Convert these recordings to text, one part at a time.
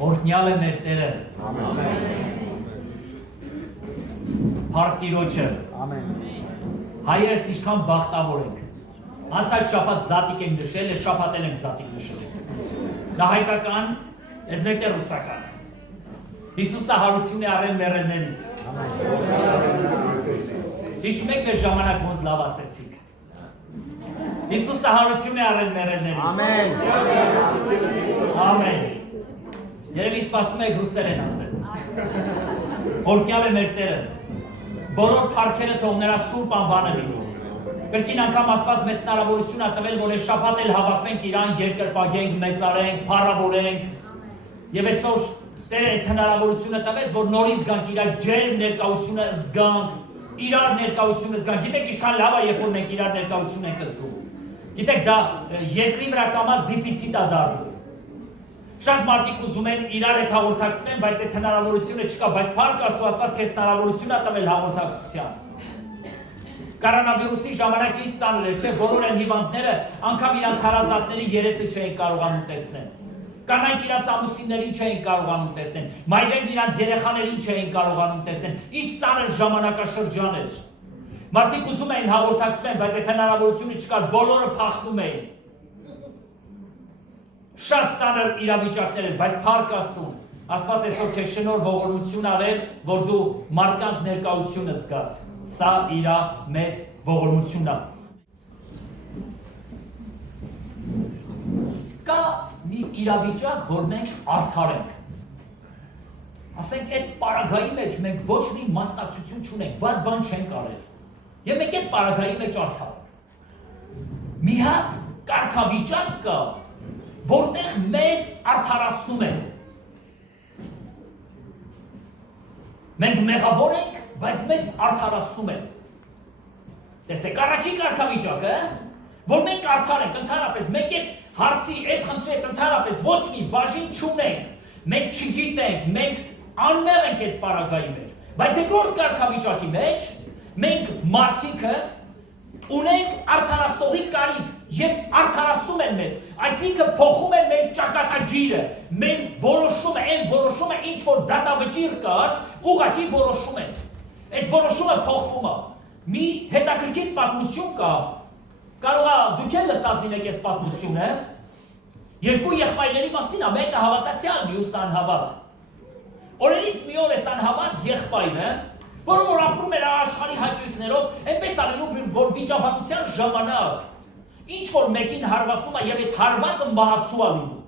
Օրհնյալ է մեր Տերը։ Փառք Տիրոջը։ Հայերս ինչքան բախտավոր ենք։ Անցած շաբաթ զատիկ ենք նշել, այս շաբաթ ենք զատիկ նշել։ Դա հայկական, այս մեկն է ռուսական։ Հիսուսը հարություն է առել մեռելներից։ Հիշում եք մեր ժամանակ ոնց լավ ասեցիք։ Հիսուսը հարություն է առել մեռելներից։ Ամեն։ Երևի սպասում եք ռուսերեն ասել։ Օրհնյալ է մեր Տերը։ Բոլոր փառքերը թող նրա սուրբ անվանը լինի։ Կրկին անգամ Աստված մեզ հնարավորություն է տվել, որ այս շաբաթ էլ հավաքվենք իրան, երկրպագենք, մեծարենք, փառավորենք։ Եվ այսօր Տերը այս հնարավորությունը տվեց, որ նորից գանք իր ջերմ ներկայությունը զգանք, իրար ներկայությունը զգանք։ Գիտեք ինչքան լավ է, երբ որ մենք իրար ներկայություն ենք զգում։ Գիտեք, դա երկրի վրա կամած դեֆիցիտ է դառնում։ Շատ մարդիկ ուզում են իրար հետ հաղորդակցվեն, բայց այդ հնարավորությունը չկա, բայց փառք Աստծո, Աստված քեզ հնարավորություն է տվել հաղորդակցության։ Կորոնավիրուսի ժամանակ ինչ ծանր էր, չէ՞, բոլոր այն հիվանդները անգամ իրենց հարազատների երեսը չէին կարողանում տեսնել։ Կանայք իրենց ամուսիններին չէին կարողանում տեսնել, մայրերն իրենց երեխաներին չէին կարողանում տեսնել։ Ինչ ծանր ժամանակաշրջան էր։ Մարդիկ ուզում էին հաղորդակցվեն, բայց այդ հնարավորությունը չկար, բոլորը փախնում էին։ Շատ ծանր իրավիճակներ էր, բայց փառք Աստծուն, Աստված այսօր քեզ շնորհ ողորմություն արել, որ դու մարդկանց ներկայությունը զգաս։ Սա իր մեծ ողորմությունն է։ Կա մի իրավիճակ, որ մենք արդար ենք։ Ասենք այդ պարագայի մեջ մենք ոչ մի մասնակցություն չունենք, վատ բան չենք արել։ Եվ մենք այդ պարագայի մեջ արդար ենք։ Մի հատ կարգավիճակ կա, որտեղ մեզ արդարացնում են։ Մենք մեղավոր ենք, բայց մեզ արդարացնում են։ Տեսեք, առաջին կարգավիճակը, որ մենք արդար ենք, ընդհանրապես, մենք այդ հարցի, այդ խնդրի հետ ընդհանրապես ոչ մի բաժին չունենք, մենք չգիտենք, մենք անմեղ ենք այդ պարագայի մեջ։ Բայց երկրորդ կարգավիճակի մեջ մենք մարդիկս ունենք արդարացնողի կարիք եւ արդարացնում են մեզ, այսինքն փոխում են մեր ճակատագիրը, մեր որոշումը, այն որոշումը, ինչ որ դատավճիռ կար, ուղղակի որոշում են։ Այդ որոշումը փոխվում է։ Մի հետաքրքիր պատմություն կա, կարող է դուք էլ լսած լինեք այս պատմությունը, երկու եղբայրների մասին է, մեկը հավատացյալ, մյուսը անհավատ։ Օրերից մի օր այս անհավատ եղբայրը, որը որ ապրում էր աշխարհի հաճույքներով, այնպես արելով, որ վիճաբանության ժամանակ ինչ որ մեկին հարվածում է եւ այդ հարվածը մահացու է լինում։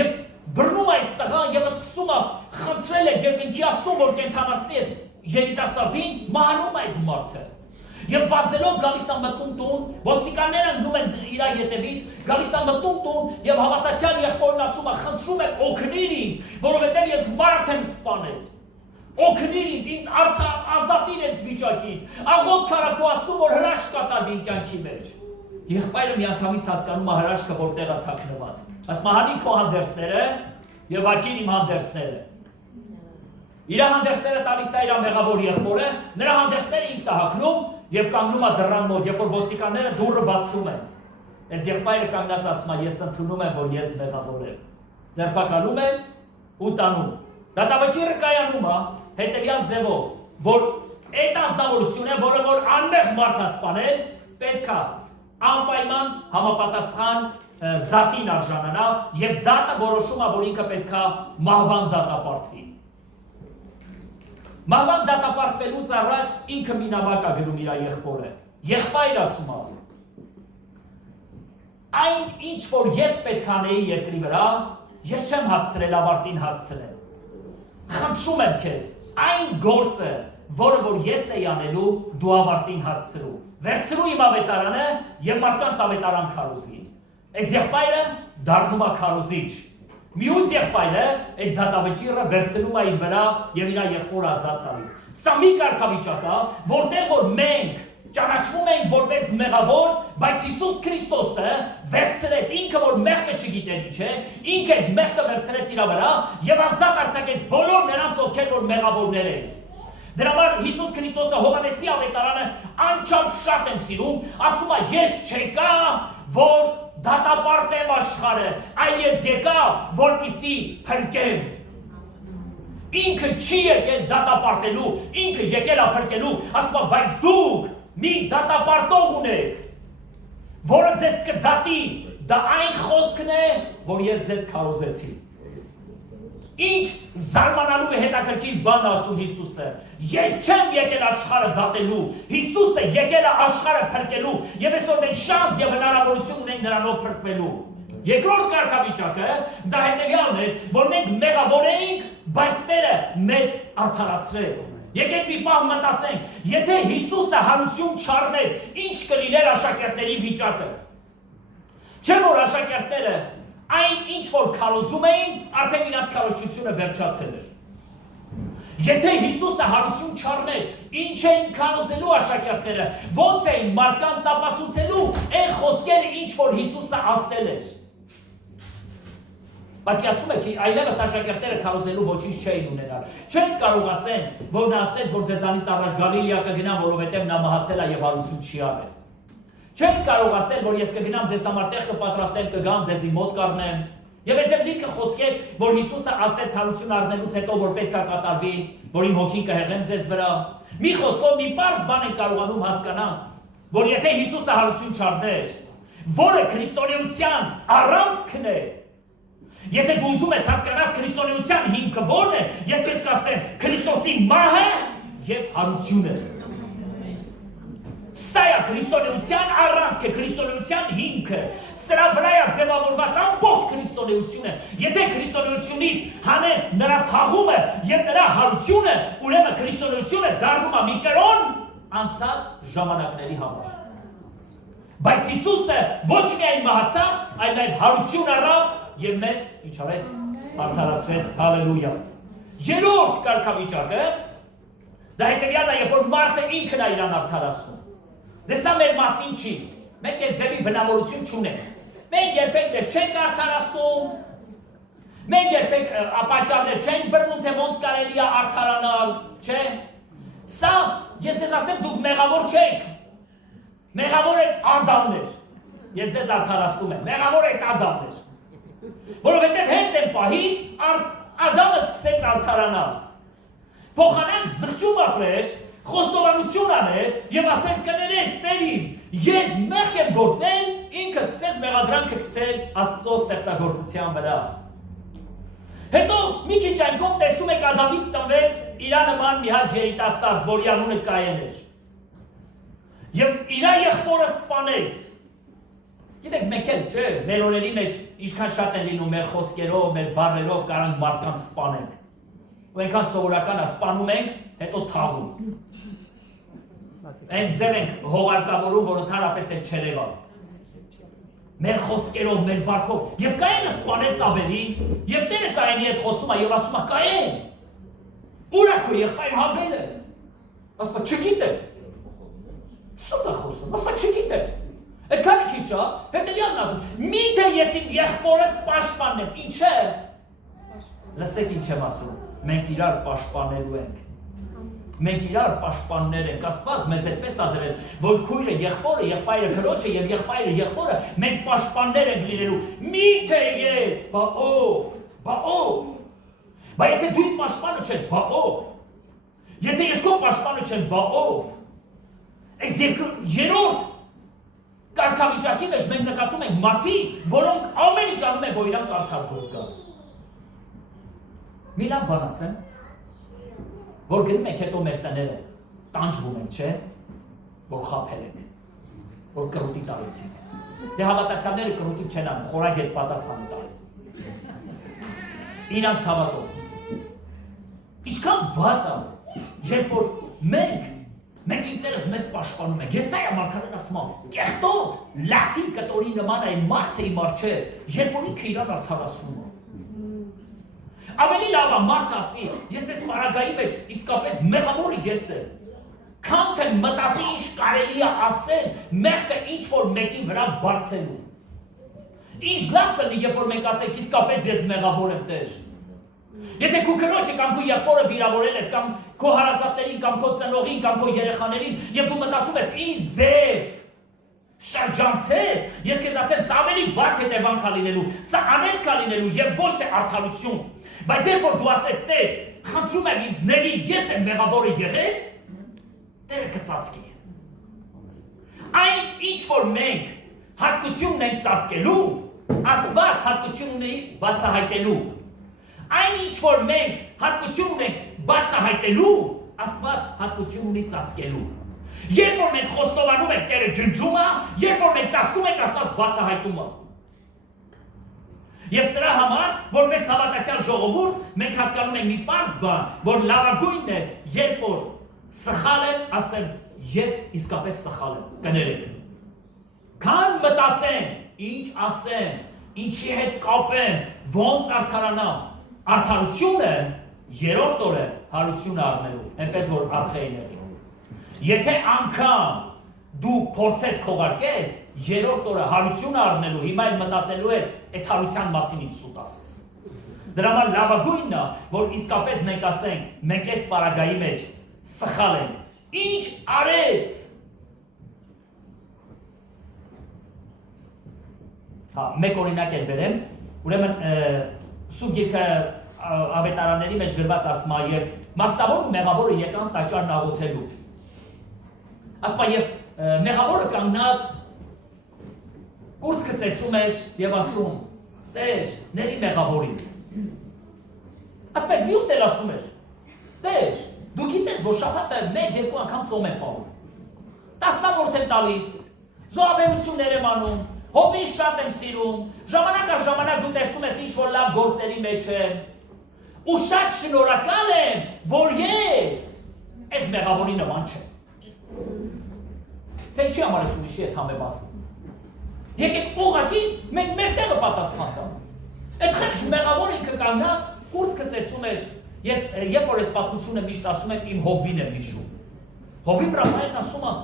Եվ բռնում է այս տղան եւ սկսում է խնդրել է երկնքի Աստծուն, որ կենթանացնի այդ երիտասարդին, մահանում է այդ մարդը։ Եվ վազելով գալիս է մտնում տուն, ոստիկանները ընկնում են իր ետևից, գալիս է մտնում տուն եւ հավատացյալ եղբորն ասում է, խնդրում եմ օգնիր ինձ, որովհետեւ ես մարդ եմ սպանել։ Օգնիր ինձ ազատիր այս վիճակից, աղոթք արա քո Աստծուն, որ հրաշք կատարվի իմ կյանքի մեջ։ Եղբայրը միանգամից հասկանում է հրաշքը որտեղ է թաքնված։ Ասում է հանի քո հանդերձները եւ ակին իմ հանդերձները։ Իր հանդերձները տալիս է իր մեղավոր եղբորը, նրա հանդերձները ինքն է հագնում եւ կանգնում է դռան մոտ, երբ որ ոստիկանները դուռը բացում են։ Այս եղբայրը կանգնած ասում է, ես ընդունում եմ, որ ես մեղավոր եմ։ Ձերբակալում են ու տանում։ Դատավճիռը կայանում է հետևյալ ձևով, որ այդ ազնվորությունը, որը որ անմեղ մարդ է սպանել, պետք է անպայման համապատասխան դատին արժանանա եւ դատը որոշում է, որ ինքը պետք է մահվան դատապարտվի։ Մահվան դատապարտվելուց առաջ ինքը մի նամակ է գրում իր եղբորը։ Եղբայր ասում է. այն ինչ որ ես պետք է անեի երկրի վրա, ես չեմ հասցրել ավարտին հասցրել։ Խնդրում եմ քեզ, այն գործը, որը որ ես էի անելու, դու ավարտին հասցրու։ Վերցրու իմ ավետարանը եւ մարդկանց ավետարան քարոզի։ Այս եղբայրը դառնում է քարոզիչ։ Մյուս եղբայրը այդ դատավճիռը վերցնում է իր վրա եւ իր եղբորը ազատ տալիս։ Սա մի կարգավիճակ է, որտեղ որ մենք ճանաչվում ենք որպես մեղավոր, բայց Հիսուս Քրիստոսը վերցրեց ինքը որ մեղքը չգիտեր ինչ է, ինքը այդ մեղքը վերցրեց իր վրա եւ ազատ արձակեց բոլոր նրանց, ովքեր որ մեղավորներ են։ Դրա համար Հիսուս Քրիստոսը Հովհաննեսի ավետարանը անչափ շատ եմ սիրում, ասում է ես չեկա, որ դատապարտեմ աշխարհը, այլ ես եկա, որպեսզի փրկեմ։ Ինքը չի եկել դատապարտելու, ինքը եկել է փրկելու, ասում է, բայց դուք մի դատապարտող ունեք, որը ձեզ կդատի, դա այն խոսքն է, որ ես ձեզ քարոզեցի։ Ինչ զարմանալու է հետաքրքիր բան ասում Հիսուսը։ Ես չեմ եկել աշխարհը դատելու, Հիսուսը եկել է աշխարհը փրկելու, եւ այսօր մենք շանս եւ հնարավորություն ունենք նրանով փրկվելու։ Երկրորդ կարգավիճակը դա հետեւյալն էր, որ մենք մեղավոր էինք, բայց Տերը մեզ արդարացրեց։ Եկեք մի բան մտածենք, եթե Հիսուսը հարություն չառներ, ինչ կլիներ աշակերտների վիճակը։ Չէ՞ որ աշակերտները այն ինչ որ քարոզում էին, արդեն իրաց քարոզությունը վերջացել էր։ Եթե Հիսուսը հարություն չառներ, ինչ էին քարոզելու աշակերտները, ոնց էին մարդկանց ապացուցելու այն խոսքերը, ինչ որ Հիսուսը ասել էր։ Պատկերացնում եք, այլևս աշակերտները քարոզելու ոչինչ չէին ունենալ։ Չեն կարող ասեն, որ նա ասեց, որ ձեզանից առաջ Գալիլեա կգնա, որովհետև նա մահացել է եւ հարություն չի արել։ Չեն կարող ասել, որ ես կգնամ ձեզ համար տեղ կպատրաստեմ, կգամ ձեզի մոտ կառնեմ։ Եվ այսպես լիքը խոսքեր, որ Հիսուսը ասեց հարություն առնելուց հետո, որ պետք է կատարվի, որ իմ հոգին կհեղեմ ձեզ վրա։ Մի խոսքով մի պարզ բան են կարողանում հասկանալ, որ եթե Հիսուսը հարություն չառներ, որը քրիստոնեության առանցքն է, եթե դու ուզում ես հասկանալ քրիստոնեության հիմքը որն է, ես քեզ կասեմ, Քրիստոսի մահը եւ հարությունը։ Սա է քրիստոնեության առանցքը, քրիստոնեության հիմքը։ Սրա վրա է ձևավորված ամբողջ քրիստոնեությունը։ Եթե քրիստոնեությունից հանես նրա թաղումը եւ նրա հարությունը, ուրեմն քրիստոնեությունը դառնում է մի կրոն անցած ժամանակների համար։ Բայց Հիսուսը ոչ միայն մահացավ, այլ նաեւ հարություն առավ եւ մեզ ինչ արեց, արդարացրեց, հալելույա։ Երրորդ կարգավիճակը դա հետեւյալն է, երբ որ մարդը ինքն է իրան արդարացնում։ Դե սա մեր մասին չի։ Մենք այդ ձևի բնավորություն չունենք։ Մենք երբեք մեզ չենք արդարացնում։ Մենք երբեք ապաճառներ չենք բռնում, թե ոնց կարելի է արդարանալ, չէ՞։ Սա ես ձեզ ասեմ, դուք մեղավոր չեք։ Մեղավոր եք Ադամներ։ Ես ձեզ արդարացնում եմ։ Մեղավոր եք Ադամներ։ Որովհետև հենց այն պահից Ադամը սկսեց արդարանալ։ Փոխանակ զղջում ապրեր, խոստովանություն աներ եւ ասել կներես Տերին, ես մեղք եմ գործել, ինքը սկսեց մեղադրանքը գցել Աստծո ստեղծագործության վրա։ Հետո մի քիչ այն կողմ տեսնում եք Ադամից ծնվեց իր նման մի հատ երիտասարդ, որի անունը Կայեն էր։ Եվ իր եղբորը սպանեց։ Գիտեք, մենք էլ, չէ, մեր օրերի մեջ ինչքան շատ են լինում մեր խոսքերով, մեր բառերով կարանք մարդկանց սպանենք։ Ու այնքան սովորական է, սպանում ենք, հետո թաղում։ Այն ձև ենք հողարկավորում, որ ընդհանրապես էլ չերևա։ Մեր խոսքերով, մեր վարքով։ Եվ Կայենը սպանեց Աբելին, եւ Տերը Կայենի հետ խոսում է եւ ասում է. Կայեն, ուր է քո եղբայր Հաբելը։ Ասում է, չգիտեմ։ Սուտ է խոսում, ասում է, չգիտեմ։ Այդքան քիչ է, հետեւյալն ասում, միթե ես իմ եղբորս պաշտպանեմ, ինչ է։ Լսեք ինչ եմ ասում, մենք իրար պաշտպանելու ենք։ Մենք իրար պաշտպաններ ենք, Աստված մեզ այդպես ա դրել, որ քույրը եղբորը, եղբայրը քրոջը եւ եղբայրը եղբորը, մենք պաշտպաններ ենք լինելու։ Միթե ես, բա ով։ Բա եթե դու իմ պաշտպանը չես, բա ով։ Եթե ես քո պաշտպանը չեմ, բա ով։ Այս երրորդ կարգավիճակի մեջ մենք նկատում ենք մարդիկ, որոնք ամեն ինչ անում են, որ իրանք արդար դուրս գան։ Մի լավ բան ասեմ, որ գնում ենք հետո մեր տները, տանջվում ենք, չէ, որ խաբել ենք, որ կրուտի տարեցինք։ Դե հավատացյալները կրուտի չեն անում, խորագետ պատասխան տալիս։ Իրանց հավատով։ Ինչքան վատ է, երբ որ մենք ինտերես մեզ պաշտպանում ենք, Եսայա մարգարեն ասում է, կեղտոտ, լաթի կտորի նման այն մարդը իմ առջև, երբ որ ինքը իրան արդարացնում է։ Ավելի լավ է մարդ ասի, ես այս պարագայի մեջ իսկապես մեղավորը ես եմ, քան թե մտածի ինչ կարելի է ասել, մեղքը ինչ որ մեկի վրա բարդելու։ Ինչ լավ կլինի, երբ որ մենք ասենք իսկապես ես մեղավոր եմ Տեր։ Եթե քո քրոջը կամ քո եղբորը վիրավորել ես, կամ քո հարազատներին, կամ քո ծնողին, կամ քո երեխաներին, եւ դու մտածում ես, ինչ ձև, շրջանցես, ես քեզ ասեմ, սա ավելի վատ հետևանք է լինելու, սա անեծք է լինելու եւ ոչ թե արդարություն։ Բայց երբ որ դու ասես, Տեր, խնդրում եմ ինձ ների, ես եմ մեղավորը եղել, Տերը կծածկի։ Այն ինչ որ մենք հատկությունն ենք ծածկելու, Աստված հատկություն ունի բացահայտելու։ Այն ինչ որ մենք հատկություն ունենք բացահայտելու, Աստված հատկություն ունի ծածկելու։ Երբ որ մենք խոստովանում ենք Տերը ջնջում է, երբ որ մենք ծածկում ենք, Աստված բացահայտում է։ Եվ սրա համար, որպես հավատացյալ ժողովուրդ, մենք հասկանում ենք մի պարզ բան, որ լավագույնն է, երբ որ սխալ եմ, ասեմ, ես իսկապես սխալ եմ, կներեք։ Քան մտածեմ, ինչ ասեմ, ինչի հետ կապեմ, ոնց արդարանամ, արդարությունը երրորդ օրը հարություն առնելու, այնպես որ արխեին եղի։ Եթե անգամ դու փորձես քողարկես, երրորդ օրը հարություն առնելու, հիմա էլ մտածելու ես, այդ հարության մասին ինչ սուտ ասես։ Դրա համար լավագույնն է, որ իսկապես մենք ասենք, մենք այս պարագայի մեջ սխալ ենք։ Ինչ արեց։ Մեկ օրինակ էլ բերեմ, ուրեմն Սուրբ Գիրքը ավետարանների մեջ գրված ասում է եւ մաքսավորը ու մեղավորը եկան տաճարն աղոթելու։ Ասում է եւ մեղավորը կանգնած կուրծքը ծեծում էր եւ ասում. Տեր, ների մեղավորից։ Ասպես մյուսն էլ ասում էր. Տեր, դու գիտես, որ շաբաթը 1-2 անգամ ծոմ եմ պահում։ 10 անգամ եմ տալիս, զոհաբերություններ եմ անում, հովին շատ եմ սիրում, ժամանակ առ ժամանակ դու տեսնում ես ինչ-որ լավ գործերի մեջ եմ, ու շատ շնորհակալ եմ, որ ես այս մեղավորի նման չեմ։ Թե ինչի համար ես ուրիշի հետ համեմատվում։ Եկեք ուղղակի մենք մեր տեղը պատասխան տանք։ Այդ խեղճ մեղավորը ինքը կանգնած կուրծքը ծեծում էր։ Ես երբ որ այս պատմությունը միշտ ասում եմ, իմ հովվին եմ հիշում։ Հովիվ Ռաֆայելն ասում է,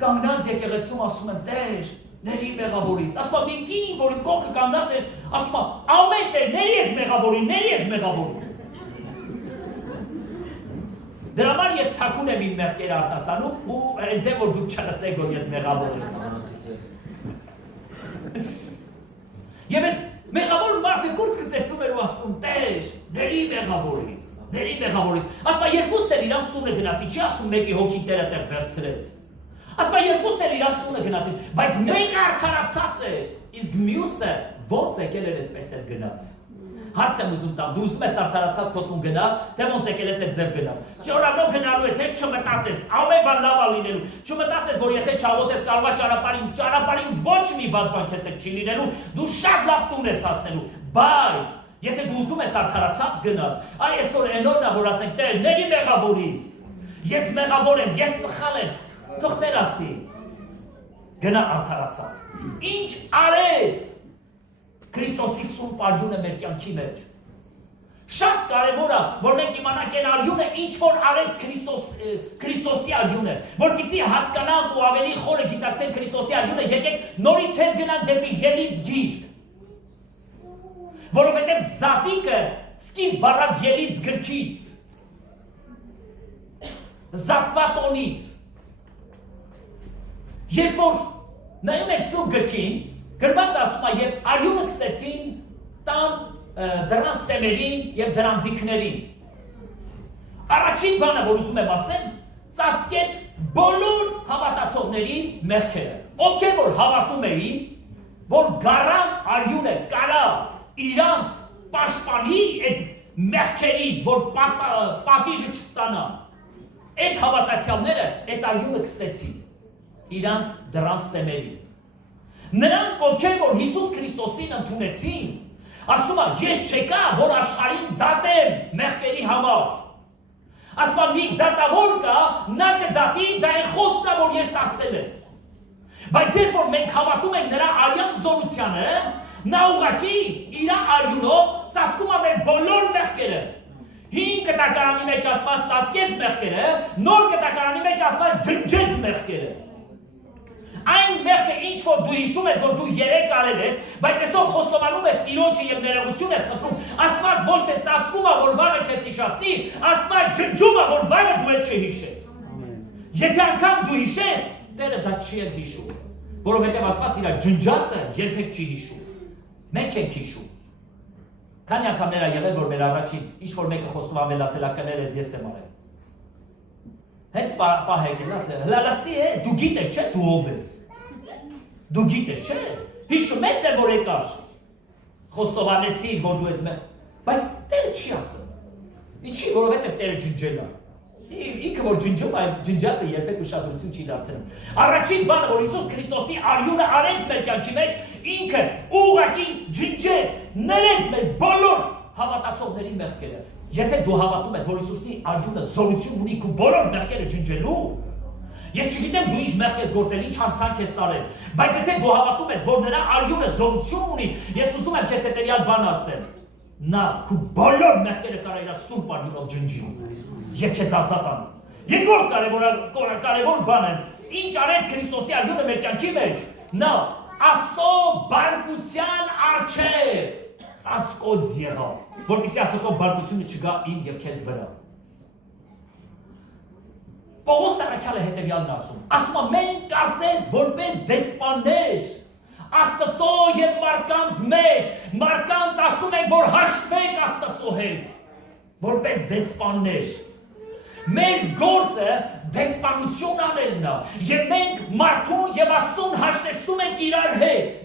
կանգնած եկեղեցում ասում եմ, Տեր, ների մեղավորից։ Ասում է, մի կին, որ կողքը կանգնած էր, ասում է, ամեն Տեր, ների ես մեղավորին, ների ես մեղավորին։ Դրա համար ես թաքուն եմ իմ մեղքերը արտասանում ու հենց է որ դուք չլսեք որ ես մեղավոր եմ։ Եվ ես մեղավոր մարդը կուրծքը ծեծում էր ու ասում Տեր, ների մեղավորից, ների մեղավորից։ Ասում է երկուսն էլ իրանց տունը գնացին, չի ասում մեկի հոգին Տերը տեղ վերցրեց։ Ասում է երկուսն էլ իրանց տունը գնացին, բայց մեկը արդարացած էր, իսկ մյուսը ոնց եկել էր այդպես էլ գնաց։ Հարց եմ ուզում տամ, դու ուզում ես արդարացած քո տուն գնաս, թե ոնց եկել ես այդ ձև գնաս։ Всё равно գնալու ես, հեչ չմտածես, ամեն բան լավ է լինելու։ Չմտածես, որ եթե չաղոթես կարող է ճանապարհին ոչ մի վատ բան քեզ չի լինելու, դու շատ լավ տուն ես հասնելու, բայց եթե դու ուզում ես արդարացած գնաս, այ այսօր այնօրն է, որ ասենք Տեր, ների մեղավորից։ Ես մեղավոր եմ, ես սխալ եմ, թող Տեր ասի։ Գնա արդարացած։ Ինչ արեց Քրիստոսի սուրբ արյունը մեր կյանքի մեջ։ Շատ կարևոր է, որ մենք իմանանք այն արյունը, ինչ որ արեց Քրիստոսի արյունը, որպեսզի հասկանանք ու ավելի խորը գիտակցենք Քրիստոսի արյունը, եկեք նորից հետ գնանք դեպի Ելից գիրք։ Որովհետև զատիկը սկիզբ առավ Ելից գրքից, զատվատոնից։ Երբ որ նայում եք սուրբ գրքին, գրված ասում է եւ արյունը քսեցին տան դրան սեմերին եւ դրան դիքներին։ Առաջին բանը, որ ուզում եմ ասեմ, ծածկեց բոլոր հավատացողների մեղքերը։ Ովքեր որ հավատում էին, որ գարան արյունը կարա իրանց պաշտպանի այդ մեղքերից, որ պատիժը չստանա։ Այդ հավատացյալները այդ արյունը քսեցին իրանց դրան սեմերին։ Նրանք ովքեր որ Հիսուս Քրիստոսին ընդունեցին, ասում է, ես չեկա, որ աշխարհին դատեմ մեղքերի համար։ Ասում է, մի դատավոր կա, նա կդատի, դա է խոսքը, որ ես ասել եմ։ Բայց երբ որ մենք հավատում ենք նրա արյան զորությանը, նա ուղղակի իր արյունով ծածկում է մեր բոլոր մեղքերը։ Հին կտակարանի մեջ ասված ծածկեց մեղքերը, նոր կտակարանի մեջ ասված ջնջեց մեղքերը։ Այն մեղքը ինչ որ դու հիշում ես, որ դու երեք արել ես, բայց այսօր խոստովանում ես Տիրոջը եւ ներողություն ես խնդրում, Աստված ոչ թե ծածկում է, որ վաղը քեզ հիշացնի, Աստված ջնջում է, որ վաղը դու էլ չհիշես։ Եթե անգամ դու հիշես, Տերը դա չի էլ հիշում։ Որովհետև Աստված իր ջնջածը երբեք չի հիշում։ Մենք ենք հիշում։ Քանի անգամներ ա եղել, որ մեր առաջին ինչ-որ մեկը խոստում ավելացել ա կներես ես եմ արել։ Հենց պահեք էլ ասել, լալասի է, դու գիտես չէ, դու ով ես։ Դու գիտես չէ, հիշում ես է, որ եկար։ Խոստովանեցիր, որ դու ես մեր, բայց Տերը չի ասում։ Ինչի, որովհետև Տերը ջնջել ա։ Ինքը որ ջնջում է, ջնջածը երբեք ուշադրություն չի դարձնում։ Առաջին բանը, որ Հիսուս Քրիստոսի արյունը արեց մեր կյանքի մեջ, ինքը ուղղակի ջնջեց, ներեց մեր բոլոր հավատացողների մեղքերը։ Եթե դու հավատում ես, որ Հիսուսի արյունը զորություն ունի քո բոլոր մեղքերը ջնջելու, ես չգիտեմ դու ինչ մեղք ես գործել, ինչ հանցանք ես արել, բայց եթե դու հավատում ես, որ նրա արյունը զորություն ունի, ես ուզում եմ քեզ հետևյալ բան ասեմ։ Նա քո բոլոր մեղքերը կարա իր սուրբ արյունով ջնջի։ Եվ քեզ ազատ անում։ Երկրորդ կարևոր բանը, ինչ արեց Քրիստոսի արյունը մեր կյանքի մեջ, նա Աստծո բարկության առջև ծածկոց եղավ, որպեսզի Աստծո բարկությունը չգա իմ եւ քեզ վրա։ Պողոս առաքյալը հետևյալն ասում է մենք կարծես որպես դեսպաններ Աստծո եւ մարդկանց մեջ, մարդկանց ասում ենք, որ հաշտվեք Աստծո հետ, որպես դեսպաններ։ Մեր գործը դեսպանություն անելն է, եւ մենք մարդուն եւ Աստծուն հաշտեցնում ենք իրար հետ։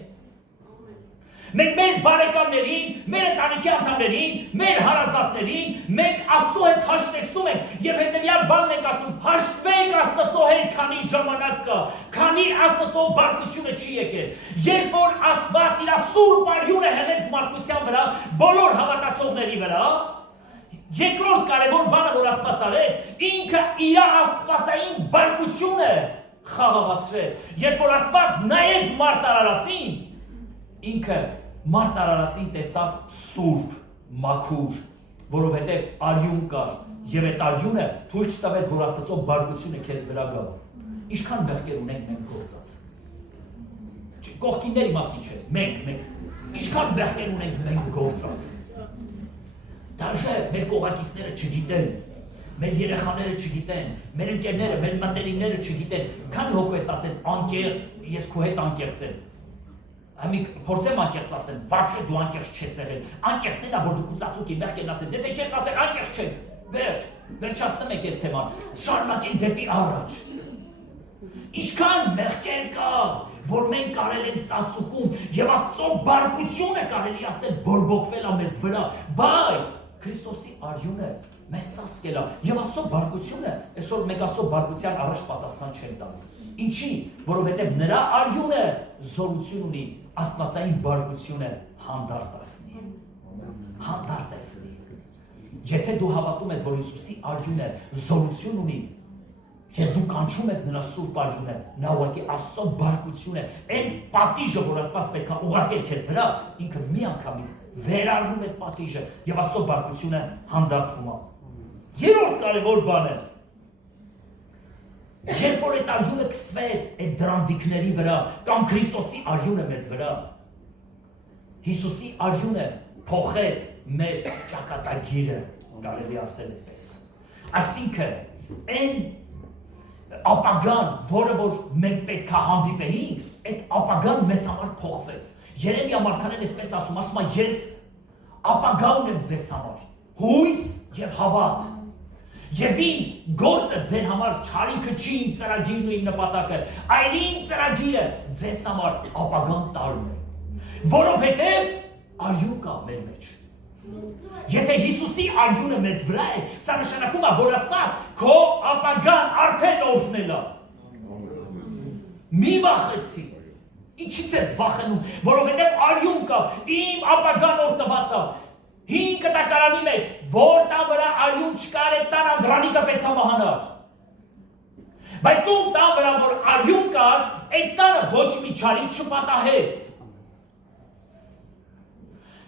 Մենք մեր բարեկամներին, մեր ընտանիքի անդամներին, մեր հարազատներին, մենք Աստծո հետ հաշտեցնում ենք եւ հետեւյալ բանն ենք ասում. հաշտվեք Աստծո հետ, քանի ժամանակ կա, քանի Աստծո բարկությունը չի եկել։ Երբ որ Աստված իր սուրբ արյունը հեղեց մարդկության վրա, բոլոր հավատացողների վրա, երկրորդ կարևոր բանը, որ Աստված արեց, ինքը իր աստվածային բարկությունը խաղաղացրեց։ Երբ որ Աստված նայեց մարդ արարածին, ինքը մարդ արարածին տեսավ սուրբ, մաքուր, որովհետև արյուն կար, եւ այդ արյունը թույլ չտվեց, որ Աստծո բարկությունը քեզ վրա գա։ Ինչքան մեղքեր ունենք մենք գործած։ Կողքինների մասին չէ, մենք, ինչքան մեղքեր ունենք մենք գործած։ Դաժե մեր կողակիցները չգիտեն, մեր երեխաները չգիտեն, մեր ընկերները, մեր մտերիմները չգիտեն, քանի հոգու ես ասել անկեղծ, ես քո հետ անկեղծ եմ։ Ամիկ փորձեմ անկեղծ ասեմ, վաբշե դու անկեղծ չես եղել։ Անկեղծն է, որ դու կուծածուկ եմ եղել ասես, եթե չես ասել անկեղծ չեմ, վերջացնում եք այս թեման, շարունակենք դեպի առաջ։ Ինչքան մեղքեր կա, որ մենք կարել ենք ծածուկում եւ Աստծո բարկությունը կարելի ասել բորբոքվել է մեզ վրա, բայց Քրիստոսի արյունը մեզ ծածկել է եւ Աստծո բարկությունը, այսօր մենք Աստծո բարկության առաջ պատասխան չենք տալիս։ Ինչի, որովհետեւ նրա արյունը զորություն ունի աստվածային բարկությունը հանդարտացնի։ Հանդարտեցնի։ Եթե դու հավատում ես, որ Հիսուսի արյունը զորություն ունի, եւ դու կանչում ես նրա սուրբ արյունը, նա ուղղակի Աստծո բարկությունը, այն պատիժը, որ Աստված պետք է ուղարկել քեզ վրա, ինքը միանգամից վերառնում է պատիժը եւ Աստծո բարկությունը հանդարտվում է։ Երրորդ կարևոր բանը, երբ որ այդ արյունը կսվեց այդ դրանդիկների վրա, կամ Քրիստոսի արյունը մեզ վրա, Հիսուսի արյունը փոխեց մեր ճակատագիրը, կարելի ասել այդպես։ Այսինքն, այն ապագան, որը որ մենք պետք է հանդիպեինք, այդ ապագան մեզ համար փոխվեց։ Երեմիա մարգարեն այսպես ասում է, ես ապագա ունեմ ձեզ համար, հույս եւ հավատ։ Եվ իմ գործը ձեր համար չարիքը չի իմ ծրագիրն ու իմ նպատակը, այլ իմ ծրագիրը ձեզ համար ապագան տալն է։ Որովհետև արյուն կա մեր մեջ։ Եթե Հիսուսի արյունը մեզ վրա է, սա նշանակում է, որ Աստված քո ապագան արդեն օրհնել է։ Մի վախեցի։ Ինչից ես վախենում, որովհետև արյուն կա, իմ ապագան օրհնված է։ 5 կտակարանի մեջ, որ տան վրա արյուն չկար, այդ տան անդրանիկը պետք է մահանար։ Բայց ում տան վրա, որ արյուն կար, այդ տանը ոչ մի չարիք չպատահեց։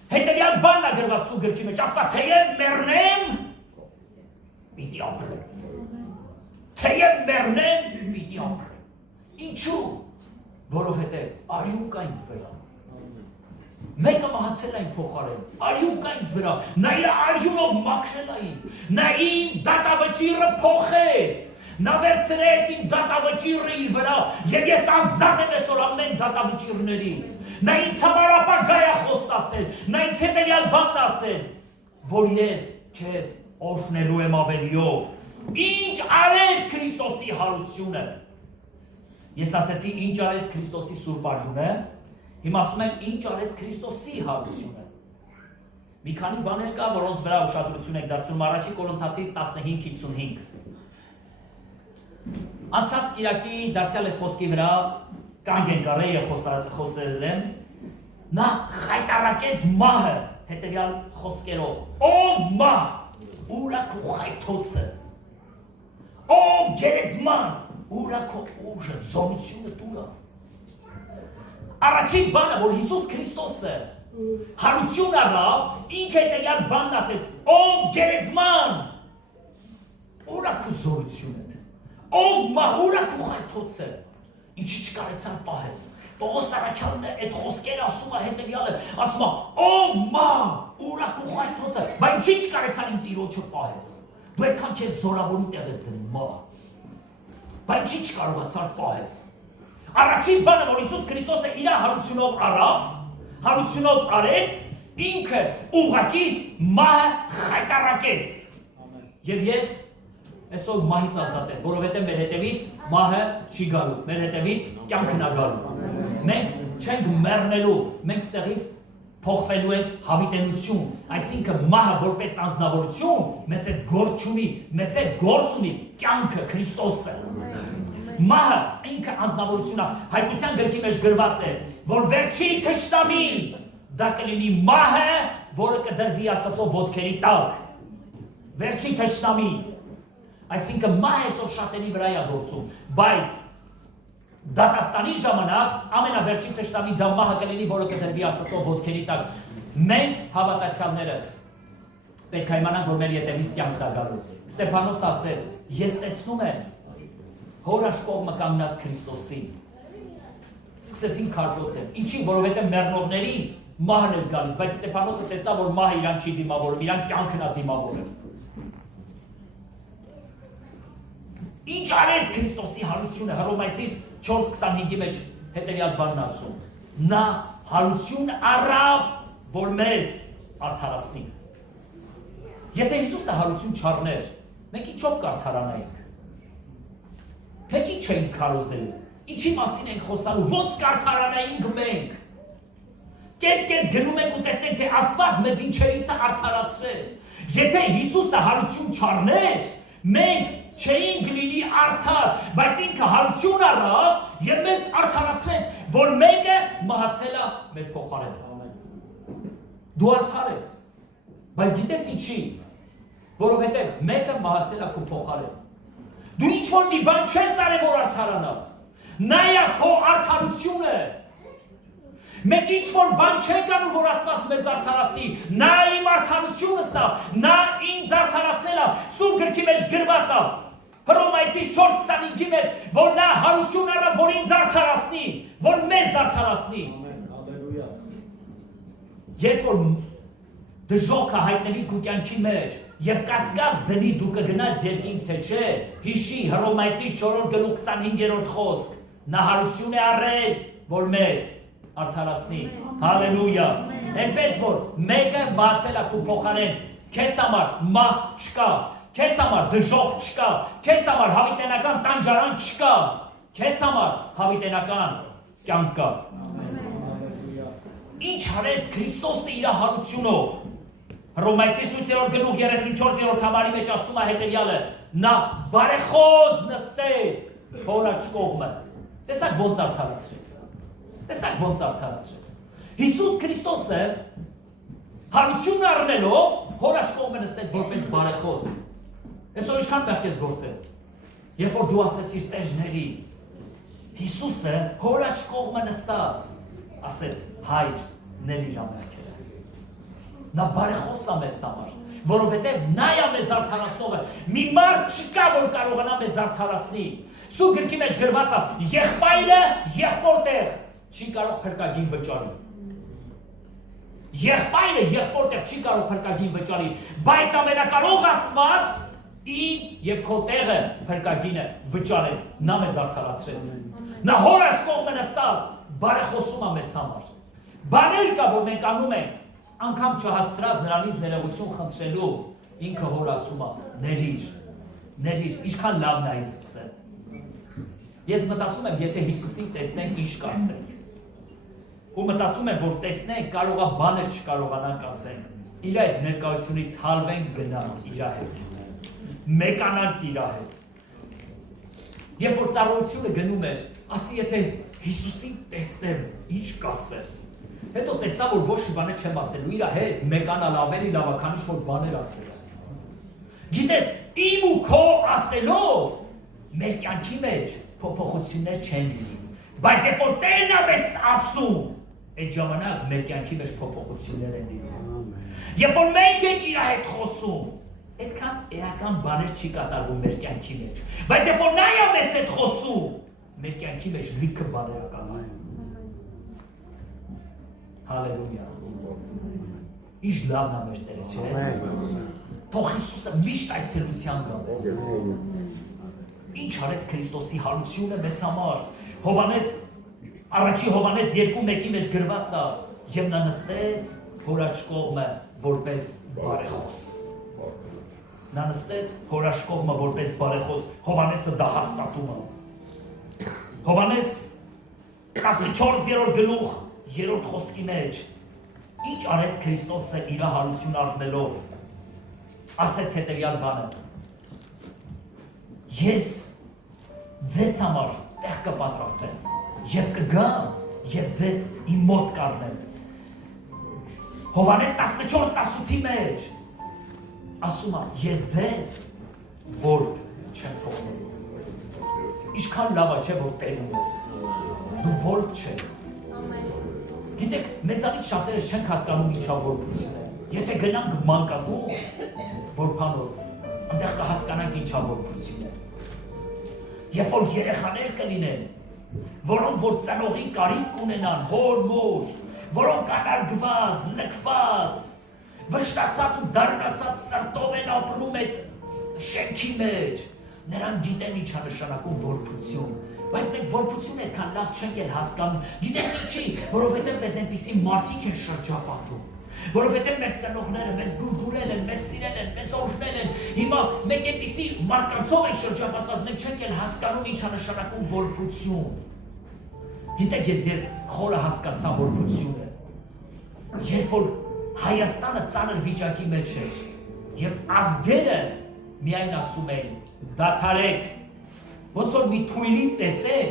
Հետևյալ բանն է գրված Սուրբ գրքի մեջ, ասում է, թեև մեռնեմ, պիտի ապրեմ։ Թեև մեռնեմ, պիտի ապրեմ։ Ինչու՞, որովհետև արյուն կա ինձ վրա։ Մեկը մահացել է ինձ փոխարեն, արյուն կա ինձ վրա, նա իր արյունով մաքրել է ինձ, նա իմ դատավճիռը փոխեց, Նա վերցրեց իմ դատավճիռը իր վրա, եւ ես ազատ եմ այսօր ամեն դատավճիռներից։ Նա ինձ համար ապագա է խոստացել, նա ինձ հետեւյալ բանն ասել, որ ես քեզ օրհնելու եմ ավելիով։ Ինչ արեց Քրիստոսի հարությունը։ Ես ասացի ինչ արեց Քրիստոսի սուրբ արյունը, հիմա ասում եմ ինչ արեց Քրիստոսի հարությունը։ Մի քանի բաներ կա, որոնց վրա ուշադրություն եք դարձնում, առաջի Կորինթացիս 15:55։ Անցած Կիրակի դարձյալ այս խոսքի վրա կանգ ենք առել եւ խոսել եմ։ Նա խայտարակեց մահը հետեւյալ խոսքերով. ով մահ, ուրա քո խայթոցը, ով գերեզման, ուրա քո ուժը, զորությունը տուրա։ Առաջին բանը, որ Հիսուս Քրիստոսը հարություն առավ, ինքը հետեւյալ բանն ասեց, ով գերեզման, ուրա քո զորությունը, ով մահ, ուրա քո խայթոցը, ինչի չկարեցան պահեց։ Պողոս Առաքյալն այդ խոսքերը ասում է հետևյալը, ասում է, ով մահ, ուրա քո խայթոցը, բայց ինչի չկարեցան իմ Տիրոջը պահես։ Դու այդքան քեզ զորավորի տեղ ես դնում մահ, բայց ինչի չկարողացար պահես։ Առաջին բանը, որ Հիսուս Քրիստոսը իր հարությունով առավ, հարությունով արեց, ինքը ուղղակի մահը խայտարակեց։ Եվ ես այսօր մահից ազատ եմ, որովհետև մեր հետևից մահը չի գալու, մեր հետևից կյանքն է գալու։ Մենք չենք մեռնելու, մենք ստեղից փոխվելու ենք հավիտենություն, այսինքն մահը որպես անձնավորություն մեզ հետ գործ չունի, մեզ հետ գործ ունի կյանքը Քրիստոսը։ Մահը ինքը անձնավորություն է, Հայկության գրքի մեջ գրված է, որ վերջին թշնամին դա կլինի մահը, որը կդրվի Աստծո ոտքերի տակ։ Վերջին թշնամի, այսինքն մահը այսօր շատերի վրա է գործում, բայց դատաստանի ժամանակ ամենավերջին թշնամի դա մահը կլինի, որը կդրվի Աստծո ոտքերի տակ։ Մենք հավատացյալներս պետք է իմանանք, որ մեր ետևից կյանք է գալու։ Ստեփանոս ասեց, ես տեսնում եմ հոր աշխողմը կանգնած Քրիստոսին։ Սկսեցին քարտոծել։ Ինչի, որովհետև մեռնողներին մահն էր գալիս, բայց Ստեփանոսը տեսավ, որ մահը իրան չի դիմավորում, իրան կյանքն է դիմավորում։ Ինչ արեց Քրիստոսի հարությունը, Հռոմայացիս 4:25-ի մեջ հետևյալ բանն ասում. նա հարություն առավ, որ մեզ արդարացնի։ Եթե Հիսուսը հարություն չառներ, մենք ինչով կարդարանայինք։ Մենք ինչ ենք քարոզելու։ Ինչի մասին ենք խոսալու, ոնց կարդարանայինք մենք։ Կետ գնում ենք ու տեսնենք, թե Աստված մեզ ինչերից է արդարացրել։ Եթե Հիսուսը հարություն չառներ, մենք չէինք լինի արդար, բայց ինքը հարություն առավ եւ մեզ արդարացրեց, որ մեկը մահացել է մեր փոխարեն։ Դու արդար ես, բայց գիտես ինչի, որովհետեւ մեկը մահացել է քո փոխարեն։ Դու ինչ որ մի բան չես արել, որ արդարանաս։ Նա է քո արդարությունը։ Մենք ինչ որ բան չենք անում, որ Աստված մեզ արդարացնի։ Նա իմ արդարությունս է, նա ինձ արդարացրել է։ Սուրբ գրքի մեջ գրված է Հռոմայացիս 4:25-ի մեջ, որ նա հարություն առավ, որ ինձ արդարացնի, որ մեզ արդարացնի։ Հալելույա։ Երբ որ դժոխքը հայտնվի քո կյանքի մեջ եւ կասկած դնի դու կգնաս երկինք թե չէ, հիշի Հռոմայացիս 4:25 խոսք, նա հարություն է առել, որ մեզ արդարացնի։ Հալելույա։ Այնպես որ մեկը մահացել է քո փոխարեն, քեզ համար մահ չկա, քեզ համար դժոխք չկա, քեզ համար հավիտենական տանջարան չկա, քեզ համար հավիտենական կյանք կա։ Ինչ արեց Քրիստոսը իր հարությունով։ Հռոմայացիս 8:34 համարի մեջ ասում է հետևյալը. նա բարեխոզ նստեց հոր աջ կողմը։ Տեսակ ոնց արդարացրեց։ Տեսակ ոնց արդարացրեց։ Հիսուս Քրիստոսը հարություն առնելով հոր աջ կողմը նստեց որպես բարեխոզ։ Այսօր ինչքան մեղք ես գործել։ Երբ որ դու ասեցիր տերների, Հիսուսը հոր աջ կողմը նստած ասեց հայր ներիր ամերքերը։ Նա բարեխոս է մեզ համար, որովհետև նա է մեզ արդարացնողը։ Մի մարդ չկա, որ կարողանա մեզ արդարացնի։ Սուրբ գրքի մեջ գրված է եղբայրը եղբոր տեղ չի կարող փրկագին վճարի։ Եղբայրը եղբոր տեղ չի կարող փրկագին վճարի, բայց ամենակարող Աստված Ին եւ քո տեղը փրկագինը վճարեց, նա մեզ արդարացրեց։ Նա հոր աշխողը նստած բարեխոսում է մեզ համար։ Բաներ կա, որ մենք անում ենք, անգամ չհասցրած նրանից ներողություն խնդրելու, ինքը հոր ասում է, ներիր, ինչքան լավն է Հիսուսը։ Ես մտածում եմ, եթե Հիսուսին տեսնենք, ինչ կասենք։ Ու մտածում եմ, որ տեսնենք, կարող է բաներ չկարողանանք ասենք։ Իր այդ ներկայությունից հալվենք գնանք իր հետ։ Մեկանանք իր հետ։ Երբ որ ծառայությունը գնում էր, ասի եթե Հիսուսին տեսնեմ, ինչ կասեմ։ Հետո տեսա, որ ոչ մի բան չեմ ասելու իր հետ, մեկանալ ավելի լավ է, քան ինչ-որ բաներ ասել։ Գիտես, իմ ու քո ասելով մեր կյանքի մեջ փոփոխություններ չեն լինի։ Բայց երբ որ Տերն է մեզ ասում, այդ ժամանակ մեր կյանքի մեջ փոփոխություններ են լինում։ Երբ որ մենք ենք իր հետ խոսում, այդքան էական բաներ չի կատարվում մեր կյանքի մեջ։ Բայց երբ որ նա է մեզ հետ խոսում, մեր կյանքի մեջ լիքը բաներ է կատարվում։ Հալելույա։ Ինչ լավն է մեր Տերը, չէ՞։ Թող Հիսուսը միշտ այցելության գա մեզ։ Ինչ արեց Քրիստոսի հարությունը մեզ համար։ Հովանես, առաջի Հովանես 2:1-ի մեջ գրված է, եւ նա նստեց հոր աջ կողմը որպես բարեխոս։ Նա նստեց հոր աջ կողմը որպես բարեխոս, Հովանեսը դա հաստատում է։ Հովանես 14-րդ գլուխ 3-րդ խոսքի մեջ ինչ արեց Քրիստոսը իր հարությունը առնելով, ասեց հետևյալ բանը. Ես ձեզ համար տեղ կպատրաստեմ եւ կգամ եւ ձեզ իմ մոտ կառնեմ։ Հովանես 14-18-ի մեջ ասում է ես ձեզ որբ չեմ թողնելու։ Ինչքան լավ է, չէ՞ որ Տերն ես։ Դու որբ չես։ Գիտեք, մեզանից շատերս չենք հասկանում ինչա որբությունը։ Եթե գնանք մանկատու որբանոց, այնտեղ կհասկանանք ինչա որբությունը։ Երբ որ երեխաներ կլինեն, որոնք որ ծնողի կարիք ունենան, հոր մոր, որոնք անարգված, լքված, վշտացած ու դառնացած սրտով են ապրում այդ շենքի մեջ, նրանք գիտեն ինչա նշանակում որբություն, բայց մենք որբություն այդքան լավ չենք էլ հասկանում։ Գիտես ինչի, որովհետև մեզ այնպիսի մարդիկ են շրջապատում, որովհետև մեր ծնողները մեզ գուրգուրել են, մեզ սիրել են, մեզ օրհնել են։ Հիմա մենք այնպիսի մարդկանցով ենք շրջապատված, մենք չենք էլ հասկանում ինչա նշանակում որբություն։ Գիտեք, ես երբ խորը հասկացա որբությունը, երբ որ Հայաստանը ծանր վիճակի մեջ էր, եւ ազգերը միայն ասում էին դադարեք, ոնց որ մի թույլի ծեծեն